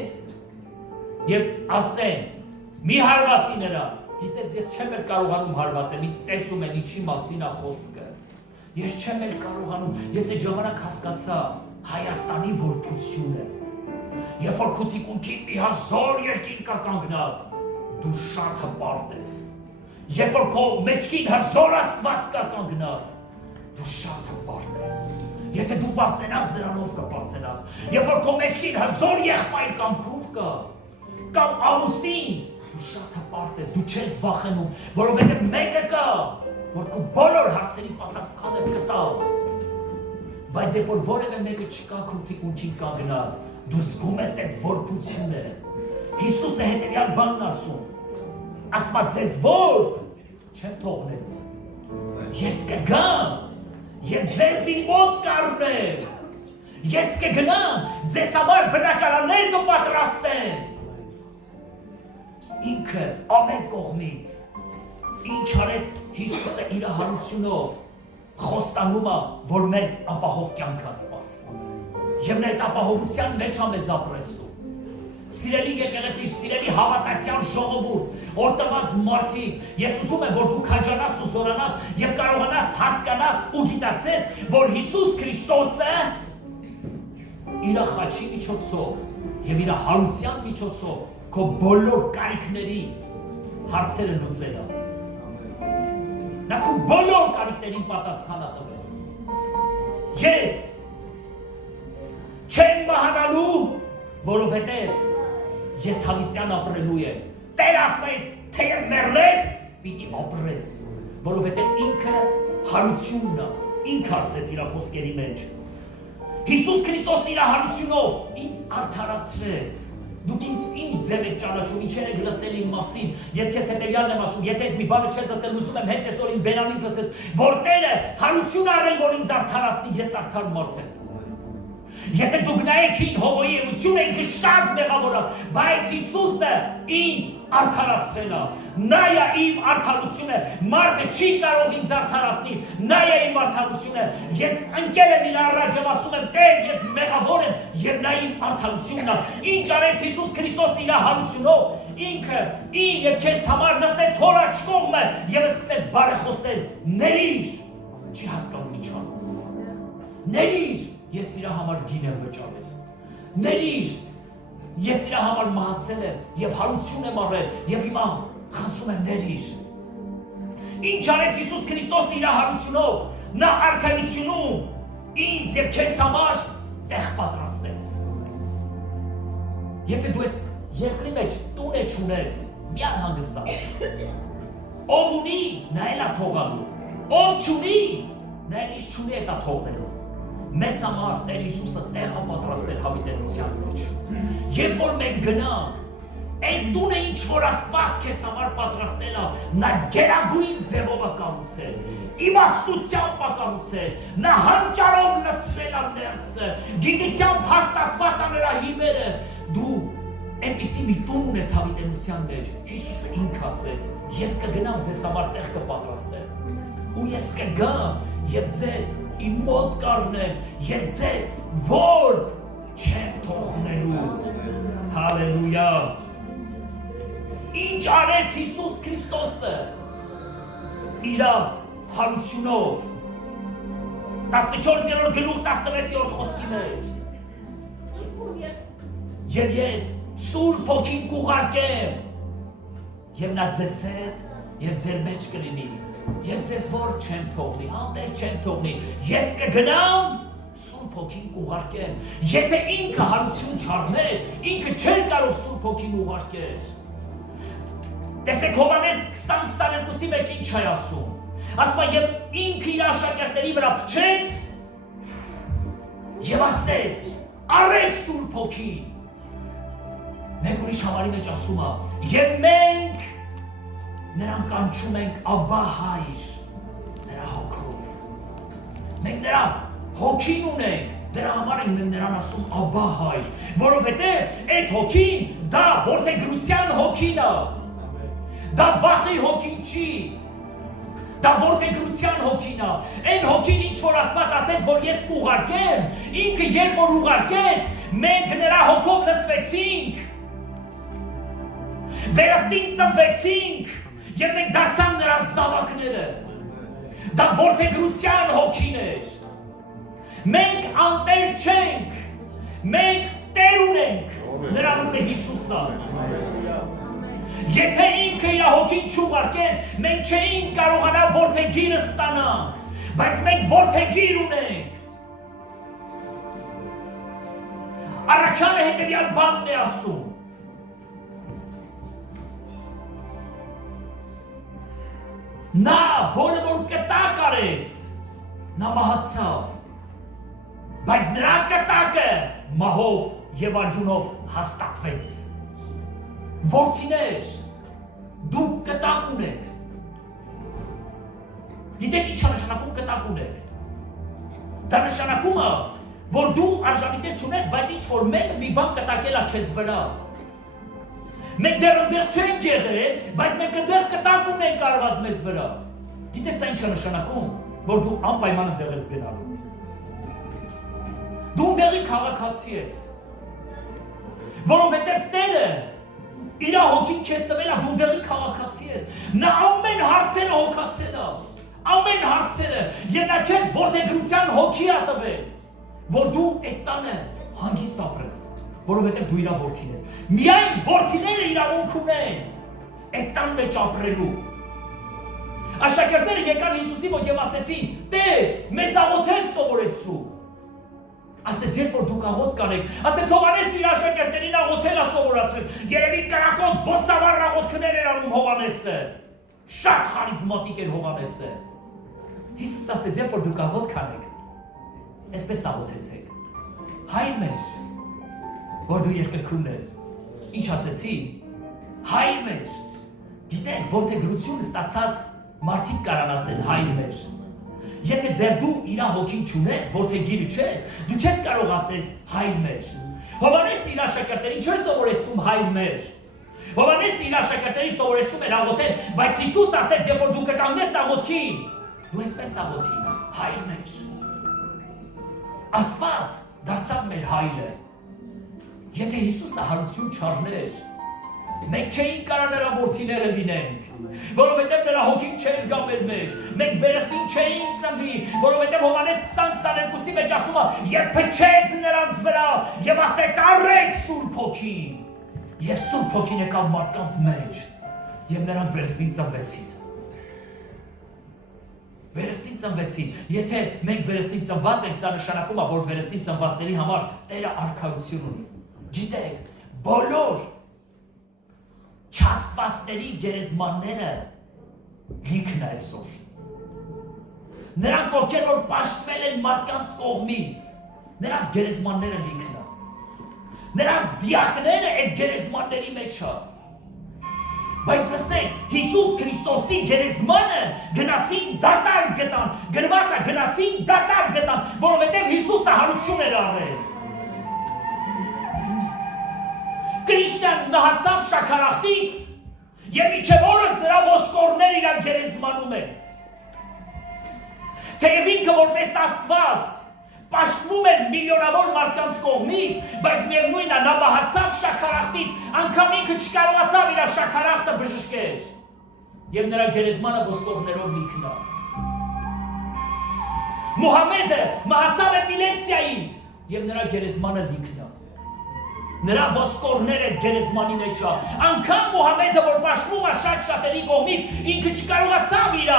եւ ասեն մի հարվածի նրան։ Գիտես, ես չեմ էլ կարողանում հարվածել, ինձ ծեծում են, ինչի մասին է խոսքը։ Ես չեմ էլ կարողանում, ես այդ ժամանակ հասկացա Հայաստանի որբությունը։ Երբ որ քո թիկունքին մի հազար երկիր կա կանգնած, դու շատ հպարտ ես։ Երբ որ քո մեջքին հազար Աստված կա կանգնած, դու շատ հպարտ ես։ Եթե դու բարձենաս, նրանով կբարձենաս։ Երբ որ քո մեջքին հազար եղբայր կամ քույր կա, կամ ամուսին, դու շատ հպարտ ես, դու չես վախենում, որովհետև մեկը կա, որ քո բոլոր հարցերի պատասխանը կտա։ Բայց երբ որ որևէ մեկը չկա քո թիկունքին կանգնած, դու զգում ես այդ որբությունը։ Հիսուսը հետևյալ բանն ասում. ասում է ձեզ որբ չեմ թողնելու։ Ես կգամ եւ ձեզ իմ մոտ կառնեմ։ Ես կգնամ ձեզ համար բնակարաններ կպատրաստեմ։ Ինքը ամեն կողմից ինչ արեց Հիսուսը իր հարությունով խոստանում է, որ մեզ ապահով կյանք է սպասվում։ Եվ նա այդ ապահովության մեջ է մեզ ապրեցնում։ Սիրելի եկեղեցի, սիրելի հավատացյալ ժողովուրդ, օրտված մարդիկ, ես ուզում եմ, որ դու քաջանաս ու զորանաս եւ կարողանաս հասկանաս ու գիտակցես, որ Հիսուս Քրիստոսը իր խաչի միջոցով եւ իր հարության միջոցով քո բոլոր կարիքների հարցերը լուծել է։ Նա քո բոլոր կարիքներին պատասխան է տվել։ Ես չեմ մահանալու, որովհետև ես հավիտյան ապրելու եմ։ Տեր ասեց, թե մեռես, պիտի ապրես, որովհետև ինքը հարությունն է, ինքը ասեց իր խոսքերի մեջ։ Հիսուս Քրիստոսի իր հարությունով ինձ արդարացրեց։ Դուք ինչ ձև եք ճանաչում, ինչեր եք լսել իմ մասին։ Ես քեզ հետևյալն եմ ասում, եթե ես մի բանը չես լսել, ուզում եմ հենց այսօր իմ բերանից լսես, որ Տերը հարություն արել, որ ինձ արդարացնի, ես արդար մարդ եմ։ Եթե դուք նայեք ին Հովոյի էությունը, ինքը շատ մեղավոր է, բայց Հիսուսը ինձ արդարացրել է։ Նա է իմ արդարությունը, մարդը չի կարող ինձ արդարացնի, նա է իմ արդարությունը։ Ես ընկել եմ իր առաջ եւ ասում եմ, Տեր, ես մեղավոր եմ, եւ նա իմ արդարությունն է։ Ինչ արեց Հիսուս Քրիստոսը իր հարությունով, ինքը ին եւ քեզ համար նստեց հոր աջ կողմը եւ սկսեց բարեխոսել։ Ներիր, չի հասկանում ինչ անում։ Ներիր, ես իր համար գին եմ վճարել։ Ներիր, ես իր համար մահացել եմ եւ հարություն եմ արել եւ հիմա խնդրում եմ ներիր։ Ինչ արեց Հիսուս Քրիստոսը իր հարությունով, նա արքայությունում ինձ եւ քեզ համար տեղ պատրաստեց։ Եթե դու ես երկրի մեջ տուն չունես, մի անհանգստացիր։ Ով ունի, նա էլ է թողալու։ Ով չունի, նա էլ ինչ չունի է թողնելու։ Մեզ համար Տեր Հիսուսը տեղ է պատրաստել հավիտենության մեջ։ Երբ որ մենք գնանք, այն տունը ինչ որ Աստված քեզ համար պատրաստել է, նա գերագույն ձևով է կառուցել, իմաստությամբ է կառուցել, նա հանճարով լցրել է ներսը, գիտությամբ հաստատված է նրա հիմերը։ Դու այնպիսի մի տուն ունես հավիտենության մեջ, Հիսուսը ինքը ասեց, ես կգնամ ձեզ համար տեղ կպատրաստեմ, ու ես կգամ եւ ձեզ իմ մոտ կառնեմ, ես ձեզ որ չեմ թողնելու։ Հալելույա։ Ինչ արեց Հիսուս Քրիստոսը իր հարությունով։ 14-րդ գլուխ 16-րդ խոսքի մեջ։ Եվ ես Սուրբ Հոգին կուղարկեմ, եւ նա ձեզ հետ եւ ձեր մեջ կլինի։ Ես ձեզ որ չեմ թողնի, անտեր չեմ թողնի, ես կգնամ, Սուրբ Հոգին կուղարկեմ։ Եթե ինքը հարություն չառներ, ինքը չէր կարող Սուրբ Հոգին ուղարկել։ Տեսեք Հովհաննես 20-22-ի մեջ ինչ է ասում։ Ասում է եւ ինքը իր աշակերտների վրա փչեց եւ ասեց. «Արեք Սուրբ Հոգին»։ Մենք ուրիշ համարի մեջ ասում է. «Եվ մենք նրան կանչում ենք Աբբա Հայր, նրա հոգով»։ Մենք նրա հոգին ունենք, դրա համար ենք նրան ասում Աբբա Հայր, որովհետև այդ հոգին դա որդեգրության հոգին է։ Դա վախի հոգին չի։ Դա որդեգրության հոգին է։ Այն հոգին ինչ որ Աստված ասեց, որ ես կուղարկեմ, ինքը երբ որ ուղարկեց, մենք նրա հոգով լցվեցինք։ Վերստին ծնվեցինք եւ մենք դարձանք նրա զավակները։ Դա որդեգրության հոգին էր։ Մենք անտեր չենք, մենք Տեր ունենք, նրա անունը Հիսուս է։ Եթե ինքը իր հոգին չուղարկեր, մենք չէինք կարողանա որդեգիրը ստանանք, բայց մենք որդեգիր ունենք։ Առաքյալը հետևյալ բանն է ասում. նա, որը որ կտակ արեց, նա մահացավ, բայց նրա կտակը մահով եւ արյունով հաստատվեց։ Որդիներ, դուք կտակ ունեք։ Գիտեք ինչ նշանակում կտակ ունեք։ Դա նշանակում է, որ դու արժանիքներ չունես, բայց ինչ որ մեկը մի բան կտակել է քեզ վրա։ Մենք դեռ չենք եղել, բայց մենք դեռ կտակ ունենք արված մեզ վրա։ Գիտես սա ինչ է նշանակում, որ դու անպայման դեռ ես գնալու։ Դու դեռի քաղաքացի ես։ Որովհետև Տերը իր հոգին քեզ տվել է, դու դեռի քաղաքացի ես։ Նա ամեն հարցերը հոգացել է։ Ամեն հարցերը, եւ նա քեզ որդեգրության հոգի է տվել, որ դու այդ տանը հանգիստ ապրես, որովհետև դու իր որդին ես։ Միայն որդիները իրավունք ունեն այդ տան մեջ ապրելու։ Աշակերտները եկան Հիսուսի մոտ եւ ասեցին. «Տեր, մեզ աղոթել սովորեցրու»։ Ասեց, երբ որ դուք աղոթ կանեք, ասեց Հովհաննեսը իր աշակերտներին աղոթել է սովորացրել։ Երևի կրակոտ բոցավառ աղոթքներ էր անում Հովհաննեսը։ Շատ խարիզմատիկ էր Հովհաննեսը։ Հիսուսն ասեց, երբ որ դուք աղոթ կանեք, այսպես աղոթեցեք. հայր մեր, որ դու երկրքում ես, ինչ ասեցի, հայր մեր, գիտեք, որդեգրություն ստացած մարդիկ կարան ասեն հայր մեր, եթե դեռ դու իրա հոգին չունես, որդեգիրը չես, դու չես կարող ասել հայր մեր, Հովհաննեսը իր աշակերտներին չէր սովորեցնում հայր մեր, Հովհաննեսը իր աշակերտներին սովորեցնում էր աղոթել, բայց Հիսուս ասեց, երբ որ դու կկանգնես աղոթքին, դու այսպես աղոթի, հայր մեր, Աստված դարձավ մեր հայրը, եթե Հիսուսը հարություն չառներ, մենք չէինք կարող նրա որդիները լինենք, որովհետև նրա հոգին չէր գա մեր մեջ, մենք վերստին չէինք ծնվի, որովհետև Հովհաննես 20:22-ի մեջ ասում է, երբ փչեց նրանց վրա եւ ասեց առեք Սուրբ Հոգին, եւ Սուրբ Հոգին եկավ մարդկանց մեջ եւ նրանք վերստին ծնվեցին։ Վերստին ծնվեցին, եթե մենք վերստին ծնված ենք, սա նշանակում է, որ վերստին ծնվածների համար Տերը արքայություն ունի։ Գիտեք, բոլոր չաստվածների գերեզմանները լիքն է այսօր։ Նրանք, ովքեր որ պաշտվել են մարդկանց կողմից, նրանց գերեզմանները լիքն է։ Նրանց դիակները այդ գերեզմանների մեջ է։ Բայց լսեք, Հիսուս Քրիստոսի գերեզմանը գնացին դատարկ գտան, գրված է գնացին դատարկ գտան, որովհետև Հիսուսը հարություն էր առել։ Քրիստոսն մահացավ շաքարախտից եւ իջև օրս նրա ոսկորներ իր գերեզմանում են։ Թեև ինքը որպես Աստված պաշտվում էր միլիոնավոր մարդկանց կողմից, բայց միևնույն է նա մահացավ շաքարախտից, անգամ ինքը չկարողացավ իր շաքարախտը բժշկել։ Եվ նրա գերեզմանը ոսկորներով լիքն է։ Մուհամեդը մահացավ էպիլեպսիայից եւ նրա գերեզմանը լիքն է։ Նրա ոսկորները գերեզմանի մեջ է։ Անգամ Մուհամեդը, որ պաշտվում է շատ-շատերի կողմից, ինքը չկարողացավ իր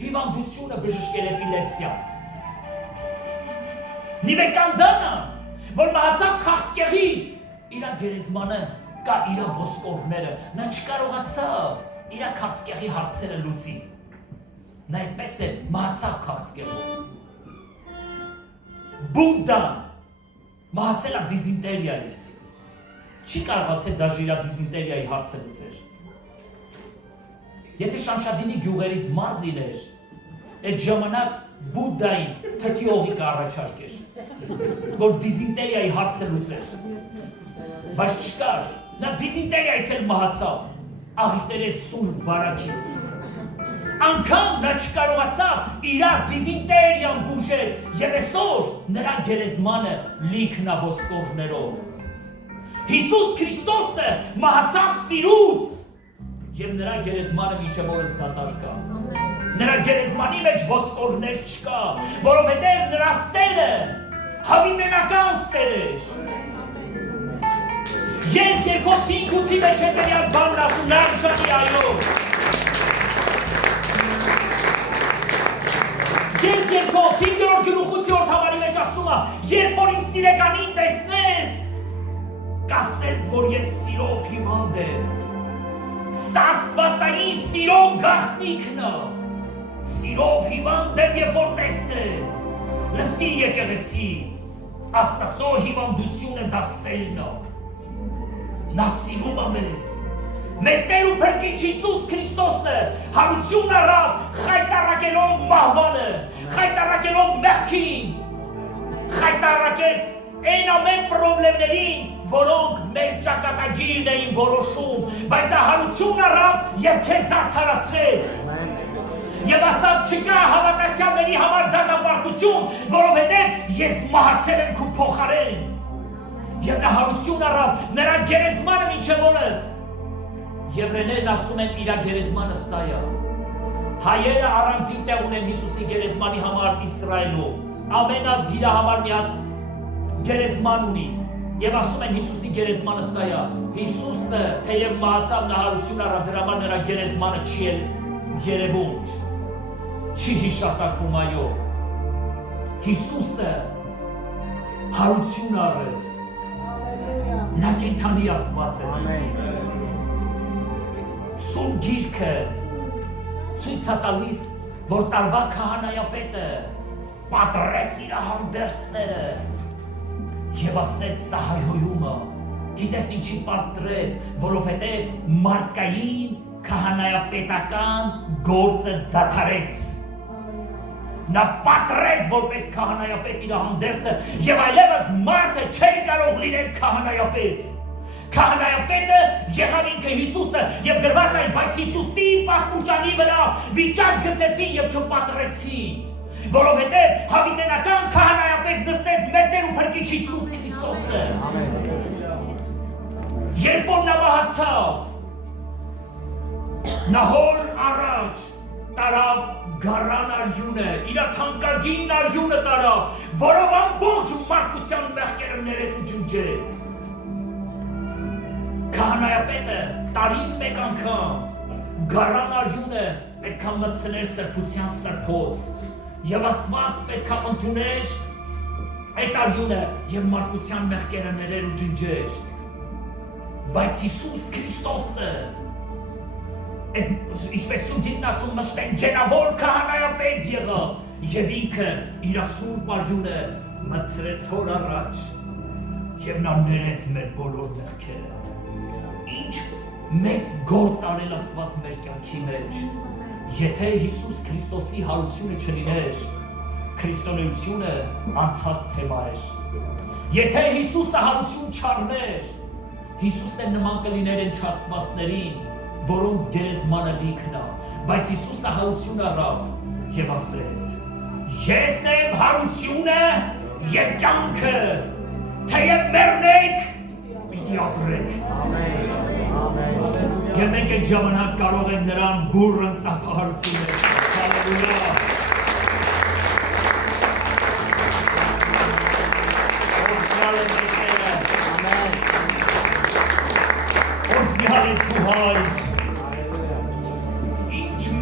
հիվանդությունը բժշկել էպիլեպսիա։ Նիվեկանդանը, որ մահացավ քաղցկեղից, իր գերեզմանը կա իր ոսկորները, նա չկարողացավ իր քաղցկեղի հարցերը լուծի։ Նա այդպես է մահացավ քաղցկեղով։ Բուդդան մահացել է դիզինտերիայից։ Չի կարողացել դաժե իր դիզինտերիայի հարցը լուծել։ Եթե Շամշադինի գյուղերից մարդ լիներ, այդ ժամանակ Բուդդային թթի օղիկ առաջարկեր, որ դիզինտերիայի հարցը լուծեր։ Բայց չկար, նա դիզինտերիայից էլ մահացավ, աղիքների այդ սուր վարակից։ Անգամ նա չկարողացավ իր դիզինտերիան բուժել եւ այսօր նրա գերեզմանը լիքն է ոսկորներով։ Հիսուս Քրիստոսը մահացավ սիրուց եւ նրա գերեզմանը մինչեւ օրս դատարկ է։ Նրա գերեզմանի մեջ ոսկորներ չկա, որովհետեւ նրա սերը հավիտենական սեր էր։ Երբ երկոց 5-8-ի մեջ է բերյալ բանն ասում, նա արժանի այո։ Երբ երկոց 5-րդ գլուխ 8-րդ համարի մեջ ասում է, երբ որ իմ սիրեկանին տեսնես, կասես, որ ես սիրով հիվանդ եմ։ Սա աստվածային սիրո գաղտնիքն է։ Սիրով հիվանդ եմ, երբ որ տեսնես։ Լսի եկեղեցի, Աստծո հիվանդությունը դա սերն է։ Նա սիրում է մեզ։ Մեր Տեր ու Փրկիչ Հիսուս Քրիստոսը հարություն առավ խայտարակելով մահվանը, խայտարակելով մեղքին, խայտարակեց այն ամեն պրոբլեմներին, որոնք մեր ճակատագիրն էին որոշում, բայց նա հարություն առավ եւ քեզ զարդարացրեց։ Եվ ասավ չկա հավատացյալների համար դատապարտություն, որովհետև ես մահացել եմ քու փոխարեն։ Եվ նա հարություն առավ նրա գերեզմանը մինչև օրս։ Եվրեներն ասում են իր գերեզմանը սա է։ Հայերը առանձին տեղ ունեն Հիսուսի գերեզմանի համար Իսրայելում։ Ամեն ազգ իր համար մի հատ գերեզման ունի։ Եվ ասում են Հիսուսի գերեզմանը սա է։ Հիսուսը թեև մահացավ նա հարություն առավ, դրա համար նրա գերեզմանը չի երևում։ Չի հիշատակվում այո։ Հիսուսը հարություն առել։ Նա կենդանի Աստված է։ Սուրբ Գիրքը ցույց է տալիս, որ տարվա քահանայապետը պատռեց իր հանդերձները Եվ ասեց սա հայհոյումը, գիտես ինչի պարտրեց, որովհետև մարդկային քահանայապետական գործը դադարեց։ Նա պատրեց որպես քահանայապետ իր հանդերձը եւ այլևս մարդը չէր կարող լինել քահանայապետ։ Քահանայապետը եղավ ինքը Հիսուսը եւ գրված այն, բայց Հիսուսի պատմուճանի վրա վիճակ գցեցին եւ չպատրեցին, որովհետեւ հավիտենական քահանայապետ նստեց մեր Տեր ու Փրկիչ Հիսուս Քրիստոսը։ Երբ որ նա մահացավ, Նահոր առաջ տարավ գարան արյունը, իր թանկագին արյունը տարավ, որով ամբողջ մարդկության մեղքերը ներեց ու ջնջեց։ Քահանայապետը տարին մեկ անգամ գարան արյունը պետք է մտցներ սրբության սրբոց եւ Աստված պետք է ընդուներ այդ արյունը եւ մարդկության մեղքերը ներեր ու ջնջեր։ Բայց Հիսուս Քրիստոսը Ինչպես սուգին ասում մշտեն ջենավոր քահանայապետ եղավ եւ ինքը իր սուրբ արյունը մտցրեց հոր առաջ եւ նա ներեց մեր բոլոր մեղքերը։ Ինչ մեծ գործ արել Աստված մեր կյանքի մեջ։ Եթե Հիսուս Քրիստոսի հարությունը չլիներ, քրիստոնեությունը անցած թեմա էր։ Եթե Հիսուսը հարություն չառներ, Հիսուսն է նման կլիներ են չաստվածներին, որոնց գերեզմանը լիքն է, բայց Հիսուսը հարություն առավ եւ ասեց. Ես եմ հարությունը եւ կյանքը, թեև մեռնեք, պիտի ապրեք։ Եվ մենք այդ ժամանակ կարող ենք նրան բուռն ծափահարություններ։ Հալելույա։ Օրհնյալ է մեր Տերը։ Ամեն։ Օրհնյալ ես դու հայր։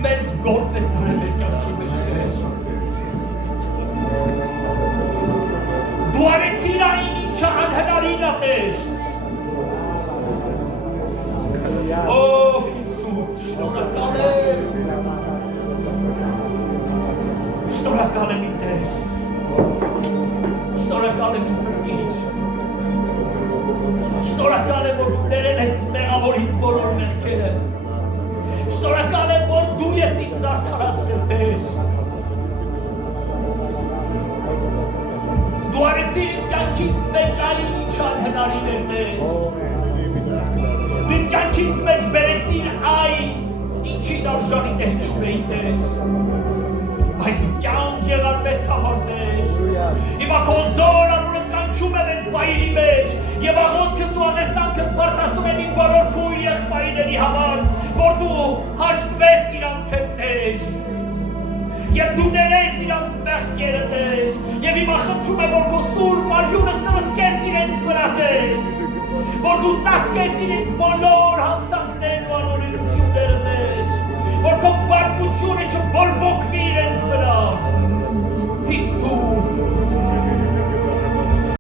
Մեծ գործ է սրել մեր կյանքի մեջ Տեր։ Դու արեցիր այն, ինչը անհնարին է Տեր։ Ով Հիսուս, շնորհակալ եմ։ Շնորհակալ եմ իմ Տեր։ Շնորհակալ եմ իմ Փրկիչ։ Շնորհակալ եմ, որ դու ներել ես մեղավորից բոլոր մեղքերը։ Շնորհակալ եմ, որ դու ես ինձ արդարացրել Տեր։ Դու արեցիր իմ կյանքից մեջ այն, ինչ անհնարին էր Տեր։ Դու իմ կյանքից մեջ բերեցիր այն, ինչին արժանի Տեր չունեի Տեր։ Բայց դու կյանք եղար մեզ համար Տեր։ Հիմա քո զոր անունը կանչում եմ ես վայրի մեջ եւ աղոթքս ու աղերսանքս բարձրացնում եմ իմ բոլոր քույր եղբայրների համար, որ դու հաշտվես իրանց հետ Տեր եւ դու ներես իրանց մեղքերը Տեր եւ հիմա խնդրում եմ, որ քո սուրբ արյունը սրսկես իրենց վրա Տեր, որ դու ծածկես իրենց բոլոր հանցանքներն ու անօրենությունները Տեր, որ քո բարկությունը